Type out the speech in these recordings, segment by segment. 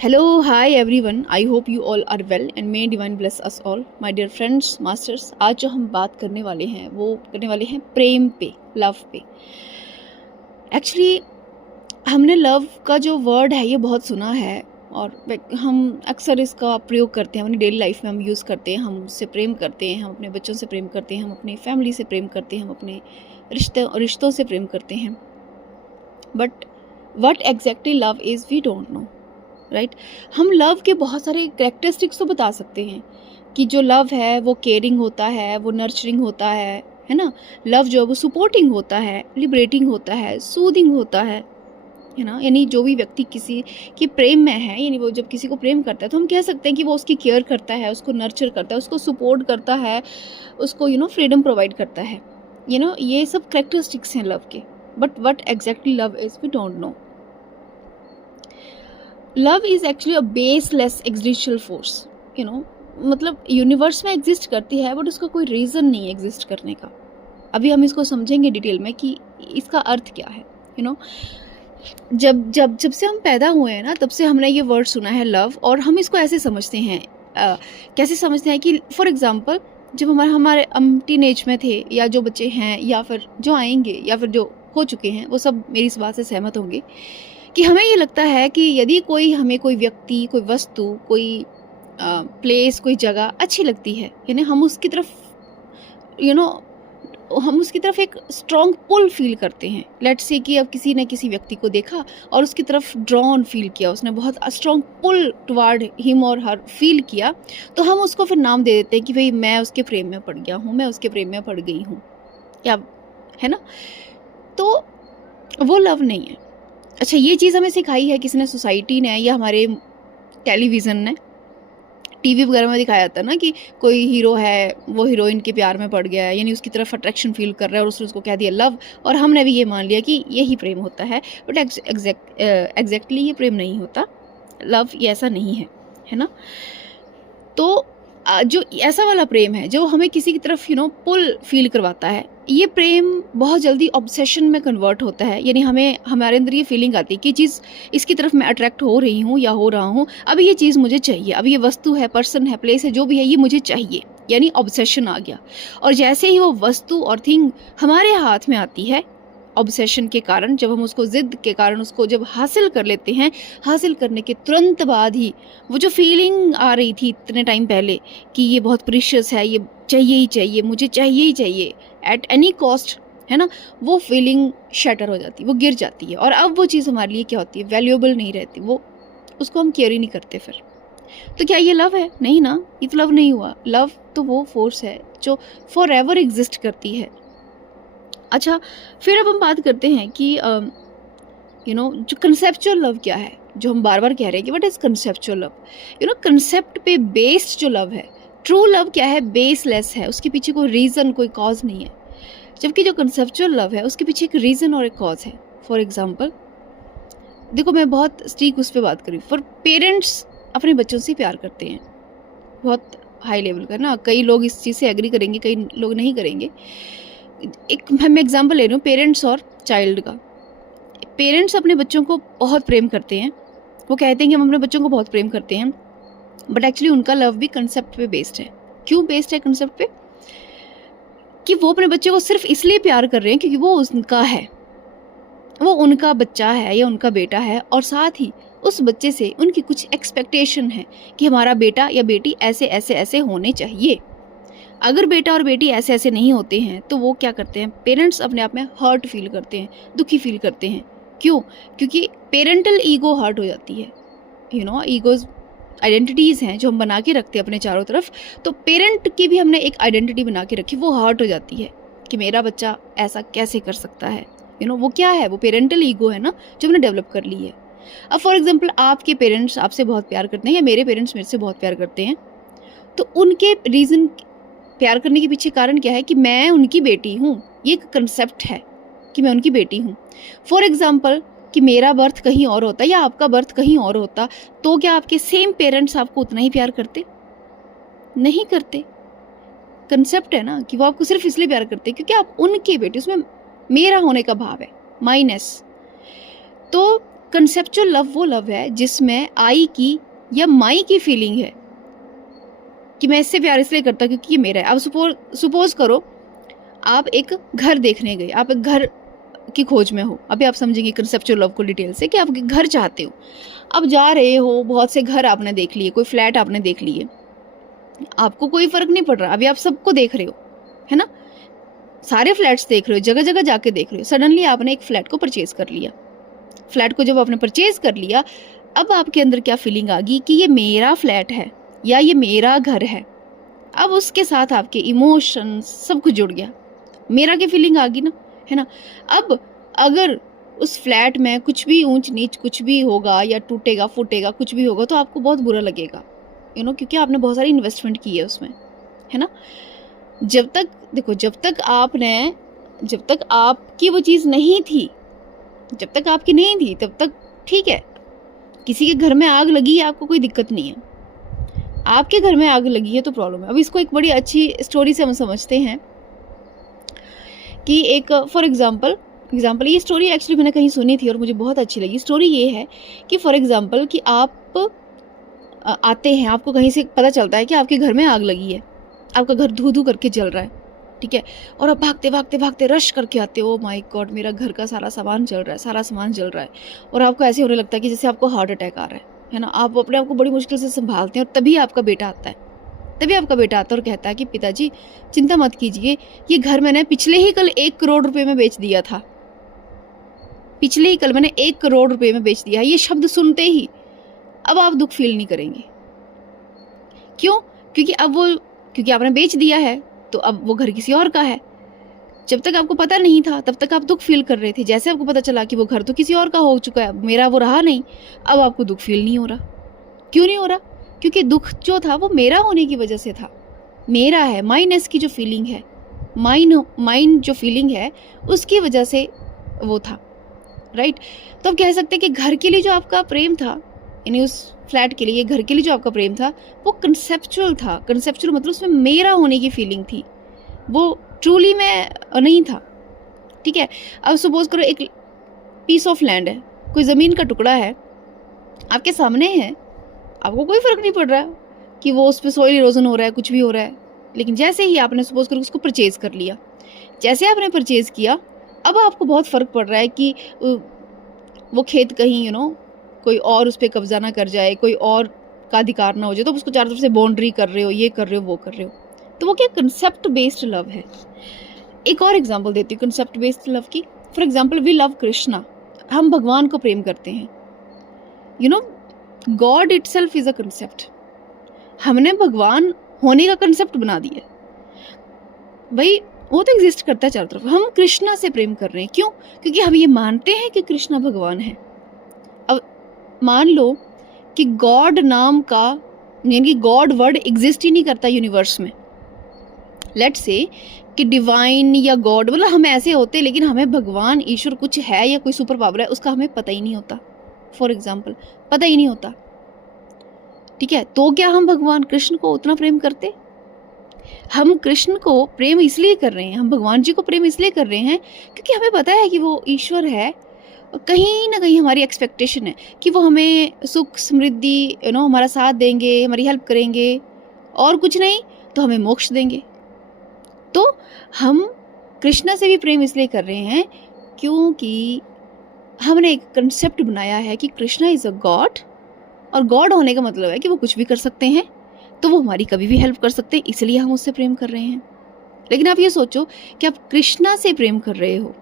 Hello, hi everyone. I hope you all are well and may divine bless us all. My dear friends, masters, आज जो हम बात करने वाले हैं वो करने वाले हैं प्रेम पे, लव पे. एक्चुअली हमने लव का जो वर्ड है ये बहुत सुना है और हम अक्सर इसका प्रयोग करते हैं अपनी डेली लाइफ में. हम यूज़ करते हैं, हम उससे प्रेम करते हैं, हम अपने बच्चों से प्रेम करते हैं, हम अपनी फैमिली से प्रेम करते हैं, हम अपने रिश्तों से प्रेम करते हैं. But what exactly love is we don't know, right. हम लव के बहुत सारे कैरेक्टरिस्टिक्स तो बता सकते हैं कि जो लव है वो केयरिंग होता है, वो नर्चरिंग होता है ना. लव जो है वो सपोर्टिंग होता है, लिबरेटिंग होता है, सूदिंग होता है ना. यानी जो भी व्यक्ति किसी के प्रेम में है, यानी वो जब किसी को प्रेम करता है तो हम कह सकते हैं कि वो उसकी केयर करता है, उसको नर्चर करता है, उसको सपोर्ट करता है, उसको फ्रीडम प्रोवाइड करता है. ये सब कैरेक्टरिस्टिक्स हैं लव के. But what exactly love is we don't know. Love is actually a baseless existential force. मतलब यूनिवर्स में एग्जिस्ट करती है बट उसका कोई रीज़न नहीं है एग्जिस्ट करने का. अभी हम इसको समझेंगे डिटेल में कि इसका अर्थ क्या है. जब जब जब से हम पैदा हुए हैं ना, तब से हमने ये वर्ड सुना है लव. और हम इसको ऐसे समझते हैं, कैसे समझते हैं कि फॉर एग्जांपल जब हमारे हम टीनेज में थे, या जो बच्चे हैं या फिर जो आएंगे या फिर जो हो चुके हैं, वो सब मेरी इस बात से सहमत होंगे कि हमें ये लगता है कि यदि हमें कोई व्यक्ति, कोई वस्तु, कोई प्लेस, कोई जगह अच्छी लगती है, यानी हम उसकी तरफ हम उसकी तरफ एक स्ट्रॉन्ग पुल फील करते हैं. लेट्स से कि अब किसी ने किसी व्यक्ति को देखा और उसकी तरफ ड्रॉन फील किया, उसने बहुत स्ट्रॉन्ग पुल टुवार्ड हिम और हर फील किया, तो हम उसको फिर नाम दे देते हैं कि भाई मैं उसके प्रेम में पड़ गया हूँ, मैं उसके प्रेम में पड़ गई हूँ, क्या है ना. तो वो लव नहीं है. अच्छा, ये चीज़ हमें सिखाई है किसने? सोसाइटी ने, या हमारे टेलीविज़न ने, टीवी वगैरह में दिखाया जाता है ना कि कोई हीरो है, वो हीरोइन के प्यार में पड़ गया है, यानी उसकी तरफ अट्रैक्शन फील कर रहा है और उसने उसको कह दिया लव, और हमने भी ये मान लिया कि यही प्रेम होता है. बट एग्जैक्टली ये प्रेम नहीं होता. लव ये ऐसा नहीं है ना. तो जो ऐसा वाला प्रेम है जो हमें किसी की तरफ पुल फील करवाता है, ये प्रेम बहुत जल्दी ऑब्सेशन में कन्वर्ट होता है. यानी हमारे अंदर ये फीलिंग आती है कि चीज़ इसकी तरफ मैं अट्रैक्ट हो रही हूँ या हो रहा हूँ, अब ये चीज़ मुझे चाहिए, अब ये वस्तु है, पर्सन है, प्लेस है, जो भी है, ये मुझे चाहिए. यानी ऑब्सेशन आ गया. और जैसे ही वो वस्तु और थिंग हमारे हाथ में आती है, ऑब्सेशन के कारण, जब हम उसको ज़िद के कारण उसको जब हासिल कर लेते हैं, हासिल करने के तुरंत बाद ही वो जो फीलिंग आ रही थी इतने टाइम पहले कि ये बहुत प्रीशियस है, ये चाहिए ही चाहिए, मुझे चाहिए ही चाहिए एट एनी कॉस्ट, है ना, वो फीलिंग शैटर हो जाती है, वो गिर जाती है. और अब वो चीज़ हमारे लिए क्या होती है? वैल्यूएबल नहीं रहती. वो उसको हम केयर ही नहीं करते फिर. तो क्या ये लव है? नहीं ना, ये तो लव नहीं हुआ. लव तो वो फोर्स है जो फॉर एवर एग्जिस्ट करती है. अच्छा, फिर अब हम बात करते हैं कि जो कंसेप्चुअल लव क्या है, जो हम बार बार कह रहे हैं कि what is conceptual love. Concept पे बेस्ड जो लव है, ट्रू लव क्या है? बेसलेस है, उसके पीछे कोई रीज़न, कोई कॉज नहीं है. जबकि जो कंसेप्चुअल लव है उसके पीछे एक रीज़न और एक कॉज है. फॉर एग्जाम्पल देखो, मैं बहुत स्ट्रीक उस पर बात करूँ. फॉर पेरेंट्स अपने बच्चों से प्यार करते हैं, बहुत हाई लेवल का ना. कई लोग इस चीज़ से एग्री करेंगे, कई लोग नहीं करेंगे. एक मैं एग्जांपल ले रही हूँ पेरेंट्स और चाइल्ड का. पेरेंट्स अपने बच्चों को बहुत प्रेम करते हैं, वो कहते हैं कि हम अपने बच्चों को बहुत प्रेम करते हैं, बट एक्चुअली उनका लव भी कंसेप्ट पे बेस्ड है. क्यों बेस्ड है कंसेप्ट पे? कि वो अपने बच्चे को सिर्फ इसलिए प्यार कर रहे हैं क्योंकि वो उनका है, वो उनका बच्चा है या उनका बेटा है, और साथ ही उस बच्चे से उनकी कुछ एक्सपेक्टेशन है कि हमारा बेटा या बेटी ऐसे ऐसे ऐसे होने चाहिए. अगर बेटा और बेटी ऐसे ऐसे नहीं होते हैं तो वो क्या करते हैं? पेरेंट्स अपने आप में हर्ट फील करते हैं, दुखी फील करते हैं. क्यों? क्योंकि पेरेंटल ईगो हर्ट हो जाती है. ईगोज आइडेंटिटीज़ हैं जो हम बना के रखते हैं अपने चारों तरफ. तो पेरेंट की भी हमने एक आइडेंटिटी बना के रखी, वो हर्ट हो जाती है कि मेरा बच्चा ऐसा कैसे कर सकता है. वो क्या है? वो पेरेंटल ईगो है ना, जो हमने डेवलप कर ली है. अब फॉर एग्जाम्पल आपके पेरेंट्स आपसे बहुत प्यार करते हैं, या मेरे पेरेंट्स मेरे से बहुत प्यार करते हैं, तो उनके रीज़न, प्यार करने के पीछे कारण क्या है? कि मैं उनकी बेटी हूँ. ये एक कंसेप्ट है कि मैं उनकी बेटी हूँ. फॉर एग्जाम्पल कि मेरा बर्थ कहीं और होता या आपका बर्थ कहीं और होता, तो क्या आपके सेम पेरेंट्स आपको उतना ही प्यार करते? नहीं करते. कंसेप्ट है ना कि वो आपको सिर्फ इसलिए प्यार करते क्योंकि आप उनके बेटे, उसमें मेरा होने का भाव है, माइनेस. तो कंसेप्चुअल लव वो लव है जिसमें आई की या माई की फीलिंग है कि मैं इससे प्यार इसलिए करता क्योंकि ये मेरा है। अब सपोज करो आप एक घर देखने गए, आप एक घर की खोज में हो। अभी आप समझेंगे कंसेप्चुअल लव को डिटेल से कि आप घर चाहते हो। अब जा रहे हो, बहुत से घर आपने देख लिए, कोई फ्लैट आपने देख लिए, आपको कोई फर्क नहीं पड़ रहा, अभी आप सबको देख रहे हो, है ना, सारे फ्लैट्स देख रहे हो, जगह जगह जाके देख रहे हो। सडनली आपने एक फ्लैट को परचेज कर लिया। फ्लैट को जब आपने परचेज कर लिया, अब आपके अंदर क्या फीलिंग आ गई कि ये मेरा फ्लैट है या ये मेरा घर है। अब उसके साथ आपके इमोशन सब कुछ जुड़ गया, मेरा की फीलिंग आ गई ना, है ना। अब अगर उस फ्लैट में कुछ भी ऊंच नीच कुछ भी होगा या टूटेगा फूटेगा कुछ भी होगा तो आपको बहुत बुरा लगेगा, क्योंकि आपने बहुत सारी इन्वेस्टमेंट की है उसमें, है ना। जब तक देखो, जब तक आपकी वो चीज़ नहीं थी, जब तक आपकी नहीं थी तब तक ठीक है। किसी के घर में आग लगी है, आपको कोई दिक्कत नहीं है। आपके घर में आग लगी है तो प्रॉब्लम है। अब इसको एक बड़ी अच्छी स्टोरी से हम समझते हैं कि एक फॉर एग्जाम्पल ये स्टोरी एक्चुअली मैंने कहीं सुनी थी और मुझे बहुत अच्छी लगी। स्टोरी ये है कि फॉर एग्जाम्पल कि आप आते हैं, आपको कहीं से पता चलता है कि आपके घर में आग लगी है, आपका घर धू धू करके जल रहा है, ठीक है, और आप भागते भागते भागते रश करके आते हो। माय गॉड, मेरा घर का सारा सामान जल रहा है, सारा सामान जल रहा है, और आपको ऐसे होने लगता है कि जैसे आपको हार्ट अटैक आ रहा है ना। आप अपने आप को बड़ी मुश्किल से संभालते हैं और तभी आपका बेटा आता है और कहता है कि पिताजी चिंता मत कीजिए, ये घर मैंने पिछले ही कल 1 करोड़ रुपए में बेच दिया था, पिछले ही कल मैंने 1 करोड़ रुपए में बेच दिया है। ये शब्द सुनते ही अब आप दुख फील नहीं करेंगे। क्यों? क्योंकि आपने बेच दिया है तो अब वो घर किसी और का है। जब तक आपको पता नहीं था तब तक आप दुख फील कर रहे थे। जैसे आपको पता चला कि वो घर तो किसी और का हो चुका है, मेरा वो रहा नहीं, अब आपको दुख फील नहीं हो रहा। क्यों नहीं हो रहा? क्योंकि दुख जो था वो मेरा होने की वजह से था, मेरा है, माइनेस की जो फीलिंग है, माइन जो फीलिंग है उसकी वजह से वो था, राइट। तो आप कह सकते हैं कि घर के लिए जो आपका प्रेम था, यानी उस फ्लैट के लिए, घर के लिए जो आपका प्रेम था वो कंसेप्चुअल था। कंसेप्चुअल मतलब उसमें मेरा होने की फीलिंग थी, वो ट्रूली में नहीं था, ठीक है। अब सपोज करो एक पीस ऑफ लैंड है, कोई ज़मीन का टुकड़ा है, आपके सामने है, आपको कोई फर्क नहीं पड़ रहा है कि वो उस पर सॉइल इरोजन हो रहा है, कुछ भी हो रहा है। लेकिन जैसे ही आपने सपोज करो उसको परचेज कर लिया, जैसे आपने परचेज किया, अब आपको बहुत फ़र्क पड़ रहा है कि वो खेत कहीं कोई और उस पर कब्जा ना कर जाए, कोई और का अधिकार ना हो जाए, तो उसको चारों तरफ से बाउंड्री कर रहे हो, ये कर रहे हो, वो कर रहे हो। तो वो क्या कंसेप्ट बेस्ड लव है। एक और एग्जांपल देती हूँ कंसेप्ट बेस्ड लव की। For example we love Krishna, हम भगवान को प्रेम करते हैं। God itself is a concept. हमने भगवान होने का कंसेप्ट बना दिया, भाई वो तो एग्जिस्ट करता है चारों तरफ। हम कृष्णा से प्रेम कर रहे हैं, क्यों? क्योंकि हम ये मानते हैं कि कृष्णा भगवान है। अब मान लो कि गॉड नाम का, यानी कि गॉड वर्ड एग्जिस्ट ही नहीं करता यूनिवर्स में। लेट्स से कि डिवाइन या गॉड, मतलब हम ऐसे होते, लेकिन हमें भगवान ईश्वर कुछ है या कोई सुपर पावर है उसका हमें पता ही नहीं होता। फॉर एग्जाम्पल पता ही नहीं होता, ठीक है। तो क्या हम भगवान कृष्ण को उतना प्रेम करते? हम कृष्ण को प्रेम इसलिए कर रहे हैं, हम भगवान जी को प्रेम इसलिए कर रहे हैं क्योंकि हमें पता है कि वो ईश्वर है। कहीं ना कहीं हमारी एक्सपेक्टेशन है कि वो हमें सुख समृद्धि हमारा साथ देंगे, हमारी हेल्प करेंगे, और कुछ नहीं तो हमें मोक्ष देंगे। तो हम कृष्णा से भी प्रेम इसलिए कर रहे हैं क्योंकि हमने एक कंसेप्ट बनाया है कि कृष्णा इज अ गॉड, और गॉड होने का मतलब है कि वो कुछ भी कर सकते हैं, तो वो हमारी कभी भी हेल्प कर सकते हैं, इसलिए हम उससे प्रेम कर रहे हैं। लेकिन आप ये सोचो कि आप कृष्णा से प्रेम कर रहे हो,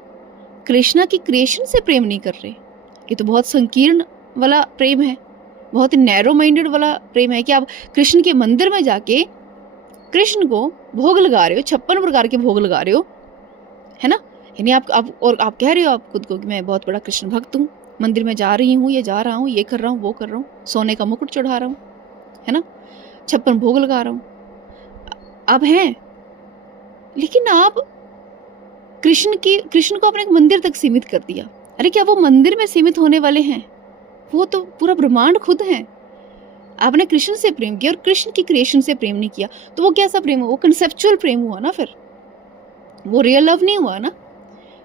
कृष्णा की क्रिएशन से प्रेम नहीं कर रहे। ये तो बहुत संकीर्ण वाला प्रेम है, बहुत नैरो माइंडेड वाला प्रेम है कि आप कृष्ण के मंदिर में जाके कृष्ण को भोग लगा रहे हो, 56 प्रकार के भोग लगा रहे हो, है ना। यानी आप कह रहे हो आप खुद को कि मैं बहुत बड़ा कृष्ण भक्त हूँ, मंदिर में जा रही हूँ, ये जा रहा हूँ, ये कर रहा हूँ, वो कर रहा हूँ, सोने का मुकुट चढ़ा रहा हूँ, है ना, 56 भोग लगा रहा हूँ। अब हैं, लेकिन आप कृष्ण को अपने एक मंदिर तक सीमित कर दिया। अरे क्या वो मंदिर में सीमित होने वाले हैं? वो तो पूरा ब्रह्मांड खुद है। आपने कृष्ण से प्रेम किया और कृष्ण की क्रिएशन से प्रेम नहीं किया, तो वो कैसा प्रेम हुआ? वो कंसेप्चुअल प्रेम हुआ ना, फिर वो रियल लव नहीं हुआ ना।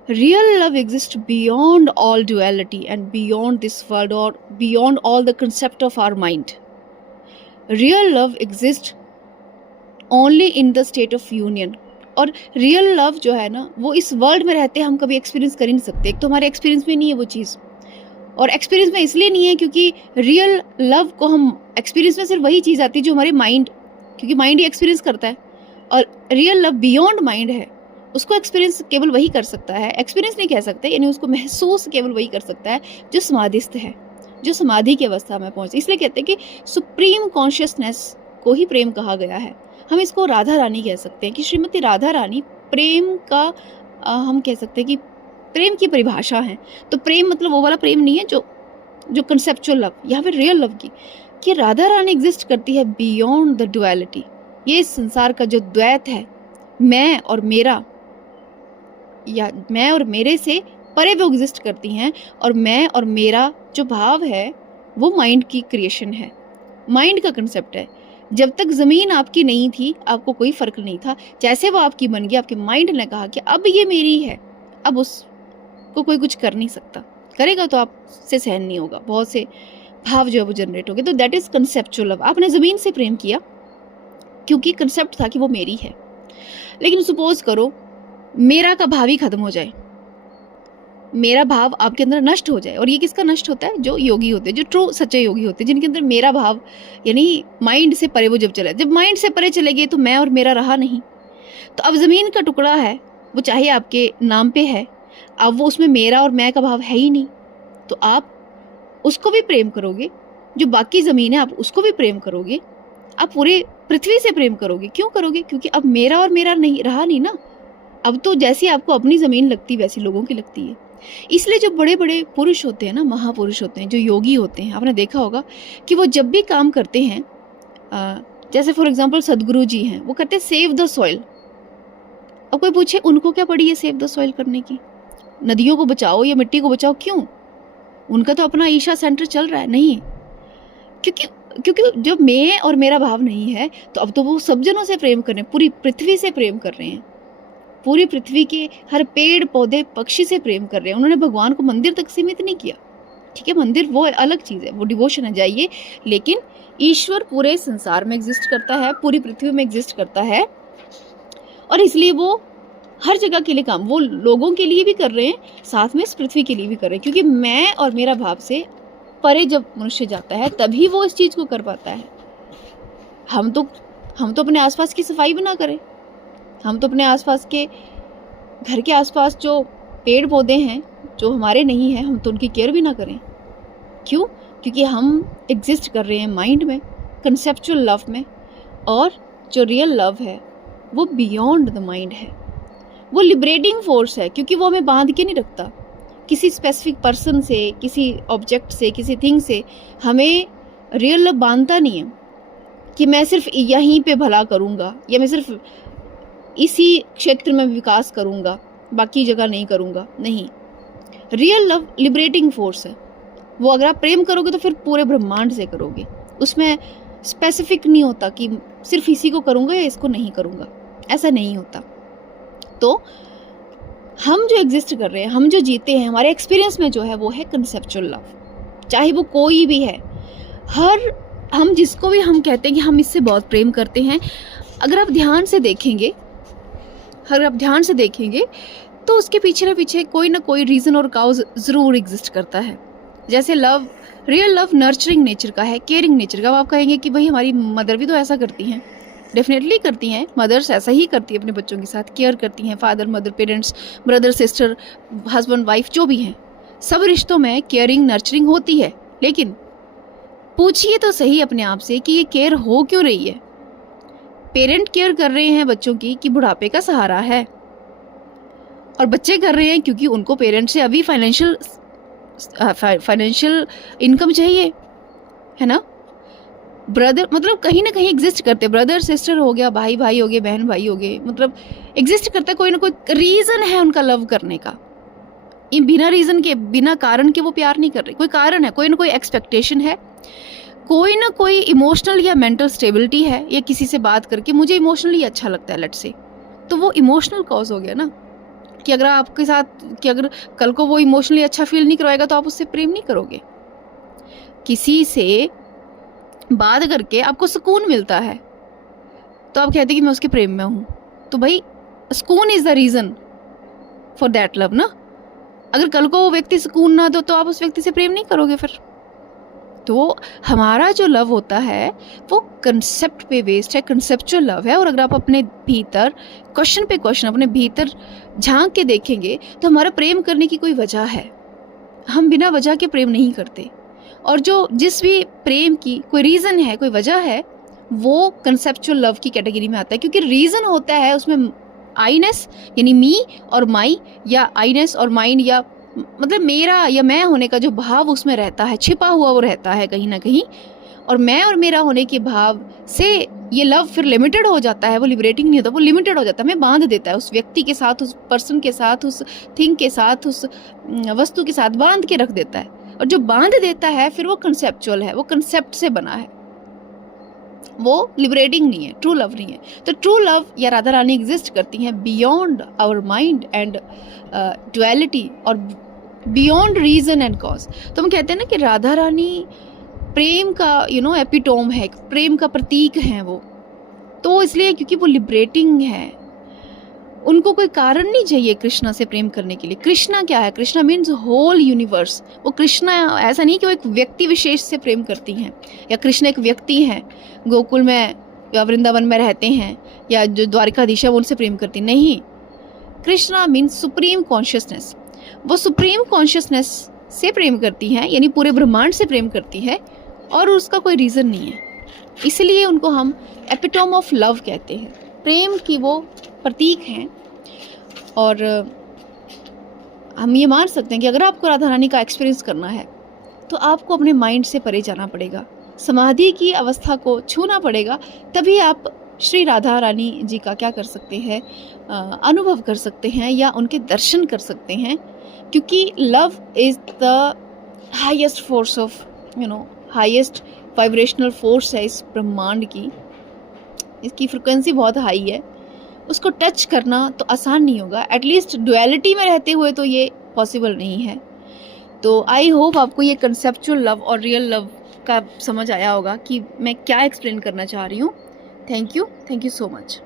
Real love exists beyond all duality and beyond this world or beyond all the concept of our mind. Real love exists only in the state of union. और रियल लव जो है ना, वो इस world में रहते हम कभी एक्सपीरियंस कर ही नहीं सकते। एक तो हमारे एक्सपीरियंस में नहीं है वो चीज़, और एक्सपीरियंस में इसलिए नहीं है क्योंकि रियल लव को हम एक्सपीरियंस में सिर्फ वही चीज़ आती है जो हमारे माइंड, क्योंकि माइंड ही एक्सपीरियंस करता है, और रियल लव बियॉन्ड माइंड है, उसको एक्सपीरियंस केवल वही कर सकता है, एक्सपीरियंस नहीं कह सकते, यानी उसको महसूस केवल वही कर सकता है जो समाधिस्थ है, जो समाधि की अवस्था में पहुँचे। इसलिए कहते हैं कि सुप्रीम कॉन्शियसनेस को ही प्रेम कहा गया है। हम इसको राधा रानी कह सकते हैं कि श्रीमती राधा रानी प्रेम का हम कह सकते हैं कि प्रेम की परिभाषा है। तो प्रेम मतलब वो वाला प्रेम नहीं है जो कंसेप्चुअल लव, यहाँ पे रियल लव की, कि राधा रानी एग्जिस्ट करती है बियॉन्ड द डुअलिटी। ये इस संसार का जो द्वैत है, मैं और मेरा, या मैं और मेरे से परे वो एग्जिस्ट करती हैं, और मैं और मेरा जो भाव है वो माइंड की क्रिएशन है, माइंड का कंसेप्ट है। जब तक ज़मीन आपकी नहीं थी आपको कोई फ़र्क नहीं था, जैसे वो आपकी बन गई, आपके माइंड ने कहा कि अब ये मेरी है, अब उसको कोई कुछ कर नहीं सकता, करेगा तो आपसे सहन नहीं होगा, बहुत से भाव जो है वो जनरेट हो गए। तो दैट इज़ कंसेप्चुअल लव। आपने ज़मीन से प्रेम किया क्योंकि कंसेप्ट था कि वो मेरी है। लेकिन सपोज करो मेरा का भाव ही खत्म हो जाए, मेरा भाव आपके अंदर नष्ट हो जाए, और ये किसका नष्ट होता है? जो योगी होते हैं, जो ट्रू सच्चे योगी होते हैं, जिनके अंदर मेरा भाव यानी माइंड से परे वो जब चला, जब माइंड से परे चले गए तो मैं और मेरा रहा नहीं। तो अब ज़मीन का टुकड़ा है, वो चाहे आपके नाम पे है, अब वो उसमें मेरा और मैं का भाव है ही नहीं, तो आप उसको भी प्रेम करोगे, जो बाकी ज़मीन है आप उसको भी प्रेम करोगे, आप पूरे पृथ्वी से प्रेम करोगे। क्यों करोगे? क्योंकि अब मेरा और मेरा नहीं रहा नहीं ना, अब तो जैसी आपको अपनी ज़मीन लगती वैसी लोगों की लगती है। इसलिए जो बड़े बड़े पुरुष होते हैं ना, महापुरुष होते हैं, जो योगी होते हैं, आपने देखा होगा कि वो जब भी काम करते हैं, जैसे फॉर एग्जांपल सदगुरु जी हैं, वो कहते हैं सेव द सॉइल। अब कोई पूछे उनको क्या पड़ी है सेव द सॉइल करने की, नदियों को बचाओ या मिट्टी को बचाओ, क्यों? उनका तो अपना ईशा सेंटर चल रहा है। नहीं, क्योंकि जब मैं और मेरा भाव नहीं है तो अब तो वो सब जनों से प्रेम कर रहे हैं, पूरी पृथ्वी से प्रेम कर रहे हैं, पूरी पृथ्वी के हर पेड़ पौधे पक्षी से प्रेम कर रहे हैं। उन्होंने भगवान को मंदिर तक सीमित नहीं किया, ठीक है, मंदिर वो अलग चीज़ है, वो डिवोशन है, जाइए, लेकिन ईश्वर पूरे संसार में एग्जिस्ट करता है, पूरी पृथ्वी में एग्जिस्ट करता है, और इसलिए वो हर जगह के लिए काम वो लोगों के लिए भी कर रहे हैं, साथ में इस पृथ्वी के लिए भी कर रहे हैं। क्योंकि मैं और मेरा भाव से परे जब मनुष्य जाता है तभी वो इस चीज़ को कर पाता है। हम तो अपने आसपास की सफाई भी ना करें, हम तो अपने आसपास के घर के आसपास जो पेड़ पौधे हैं जो हमारे नहीं हैं, हम तो उनकी केयर भी ना करें। क्यों? क्योंकि हम एग्जिस्ट कर रहे हैं माइंड में, कंसेप्चुअल लव में, और जो रियल लव है वो बियॉन्ड द माइंड है, वो लिबरेटिंग फोर्स है, क्योंकि वो हमें बांध के नहीं रखता किसी स्पेसिफिक पर्सन से, किसी ऑब्जेक्ट से, किसी थिंग से। हमें रियल लव बांधता नहीं है कि मैं सिर्फ यहीं पे भला करूँगा या मैं सिर्फ इसी क्षेत्र में विकास करूँगा, बाकी जगह नहीं करूँगा। नहीं, रियल लव लिबरेटिंग फोर्स है। वो अगर आप प्रेम करोगे तो फिर पूरे ब्रह्मांड से करोगे, उसमें स्पेसिफिक नहीं होता कि सिर्फ इसी को करूँगा या इसको नहीं करूँगा, ऐसा नहीं होता। तो हम जो एग्जिस्ट कर रहे हैं, हम जो जीते हैं, हमारे एक्सपीरियंस में जो है वो है कंसेप्चुअल लव, चाहे वो कोई भी है। हम जिसको भी हम कहते हैं कि हम इससे बहुत प्रेम करते हैं, अगर आप ध्यान से देखेंगे तो उसके पीछे ना पीछे कोई ना कोई रीज़न और काउज ज़रूर एग्जिस्ट करता है। जैसे love, real love nurturing nature का है, केयरिंग नेचर का। अब आप कहेंगे कि भाई हमारी मदर भी तो ऐसा करती हैं, डेफिनेटली करती हैं, मदर्स ऐसा ही करती है अपने बच्चों के साथ, केयर करती हैं, father mother, parents, brother sister, husband wife, जो भी हैं, सब रिश्तों में केयरिंग नर्चरिंग होती है। लेकिन पूछिए तो सही अपने आप से कि ये केयर हो क्यों रही है? पेरेंट केयर कर रहे हैं बच्चों की कि बुढ़ापे का सहारा है, और बच्चे कर रहे हैं क्योंकि उनको पेरेंट से अभी फाइनेंशियल इनकम चाहिए, है ना। ब्रदर मतलब कहीं ना कहीं एग्जिस्ट करते, ब्रदर सिस्टर हो गया, भाई भाई हो गए, बहन भाई हो गए, मतलब एग्जिस्ट करता है, कोई ना कोई रीज़न है उनका लव करने का। ये बिना रीज़न के, बिना कारण के वो प्यार नहीं कर रहे, कोई कारण है, कोई ना कोई एक्सपेक्टेशन है, कोई ना कोई इमोशनल या मेंटल स्टेबिलिटी है, या किसी से बात करके मुझे इमोशनली अच्छा लगता है, लेट्स से, तो वो इमोशनल कॉज हो गया ना। कि अगर आपके साथ कि अगर कल को वो इमोशनली अच्छा फील नहीं करवाएगा तो आप उससे प्रेम नहीं करोगे। किसी से बात करके आपको सुकून मिलता है तो आप कहते हैं कि मैं उसके प्रेम में हूँ, तो भाई सुकून is the reason for that love ना। अगर कल को वो व्यक्ति सुकून ना दो तो आप उस व्यक्ति से प्रेम नहीं करोगे फिर। तो हमारा जो लव होता है वो कंसेप्ट पे बेस्ड है, कंसेप्चुअल लव है। और अगर आप अपने भीतर क्वेश्चन पे क्वेश्चन अपने भीतर झांक के देखेंगे तो हमारा प्रेम करने की कोई वजह है। हम बिना वजह के प्रेम नहीं करते, और जो जिस भी प्रेम की कोई रीज़न है, कोई वजह है, वो कंसेप्चुअल लव की कैटेगरी में आता है। क्योंकि रीज़न होता है उसमें आईनेस यानी मी और माई, या आईनेस और माइंड, या मतलब मेरा या मैं होने का जो भाव उसमें रहता है, छिपा हुआ वो रहता है कहीं ना कहीं। और मैं और मेरा होने के भाव से ये लव फिर लिमिटेड हो जाता है, वो लिबरेटिंग नहीं होता, वो लिमिटेड हो जाता है, हमें बांध देता है उस व्यक्ति के साथ, उस पर्सन के साथ, उस थिंग के साथ, उस वस्तु के साथ बांध के रख देता है। और जो बांध देता है फिर वो कंसेप्चुअल है, वो कंसेप्ट से बना है, वो लिबरेटिंग नहीं है, ट्रू लव नहीं है। तो ट्रू लव या राधा रानी एग्जिस्ट करती हैं beyond our mind and duality, और बियॉन्ड रीजन एंड कॉज। तो हम कहते हैं ना कि राधा रानी प्रेम का एपिटोम है, प्रेम का प्रतीक है वो। तो इसलिए क्योंकि वो लिबरेटिंग है, उनको कोई कारण नहीं चाहिए कृष्णा से प्रेम करने के लिए। कृष्णा क्या है? Krishna means whole universe. वो कृष्णा ऐसा नहीं कि वो एक व्यक्ति विशेष से प्रेम करती हैं, या कृष्ण एक व्यक्ति हैं गोकुल में या वृंदावन में रहते हैं, या जो द्वारिकाधीश है वो उनसे प्रेम करती नहीं। Krishna means supreme consciousness. वो सुप्रीम कॉन्शियसनेस से प्रेम करती हैं, यानी पूरे ब्रह्मांड से प्रेम करती है, और उसका कोई रीज़न नहीं है। इसलिए उनको हम एपिटोम ऑफ लव कहते हैं, प्रेम की वो प्रतीक हैं। और हम ये मान सकते हैं कि अगर आपको राधा रानी का एक्सपीरियंस करना है तो आपको अपने माइंड से परे जाना पड़ेगा, समाधि की अवस्था को छूना पड़ेगा, तभी आप श्री राधा रानी जी का क्या कर सकते हैं, अनुभव कर सकते हैं या उनके दर्शन कर सकते हैं। क्योंकि love is the highest force of highest vibrational force है इस ब्रह्मांड की। इसकी फ्रिक्वेंसी बहुत हाई है, उसको टच करना तो आसान नहीं होगा, एटलीस्ट डुअलिटी में रहते हुए तो ये पॉसिबल नहीं है। तो आई होप आपको ये कंसेप्चुअल लव और रियल लव का समझ आया होगा कि मैं क्या एक्सप्लेन करना चाह रही हूँ। Thank you so much.